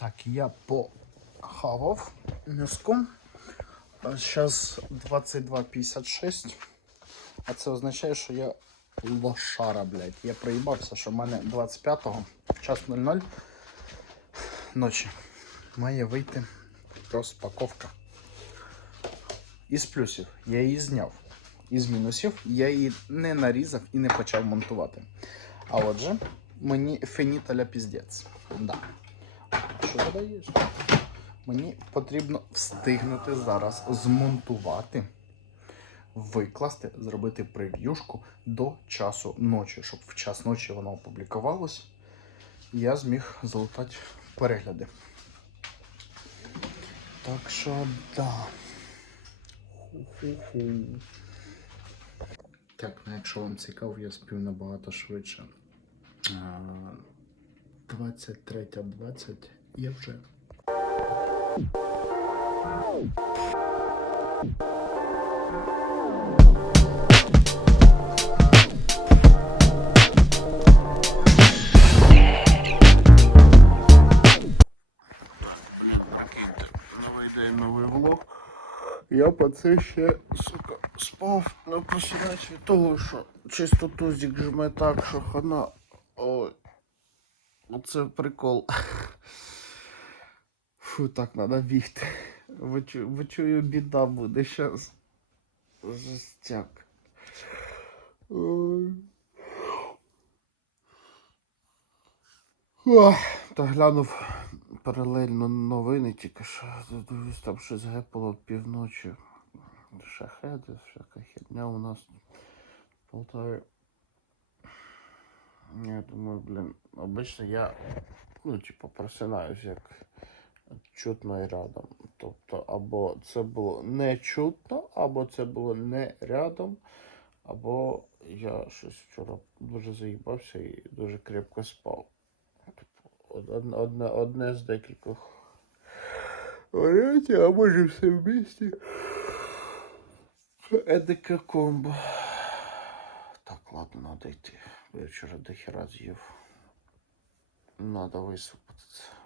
Так, я похавав м'язком. Зараз 22.56. А це означає, що я лошара, блядь. Я проїбався, що в мене 25-го в час 00 ночі має вийти розпаковка. Із плюсів я її зняв. Із мінусів я її не нарізав і не почав монтувати. А отже, мені феніталя піздець. Да. Що ти даєш? Мені потрібно встигнути зараз змонтувати, викласти, зробити прев'юшку до часу ночі, щоб в час ночі воно опублікувалось. І я зміг залутати перегляди. Так що, да. Ху-ху-ху. Так, ну якщо вам цікаво, я спів набагато швидше. А, 23.20 є вже. Я по це ще, сука, спав на просідачі того, що чисто тузик жме так, що хана. Оце прикол. Фу, так треба бігти. Ви, чу- чую, біда буде щас. Жестяк. Та глянув паралельно новини, тільки що дивлюсь, там щось гепало півночі. Шахеди, всяка херня у нас в. Я думаю, блін, обично я, ну, типу, просинаюсь як чутно і рядом. Тобто, або це було не чутно, або це було не рядом, або я щось вчора дуже заїбався і дуже крепко спав. Типу, од- од- одне, одне з декількох варіантів, а може все в місті. Едике комбо. Надо йти. До дохера з'їв. Надо висипатися.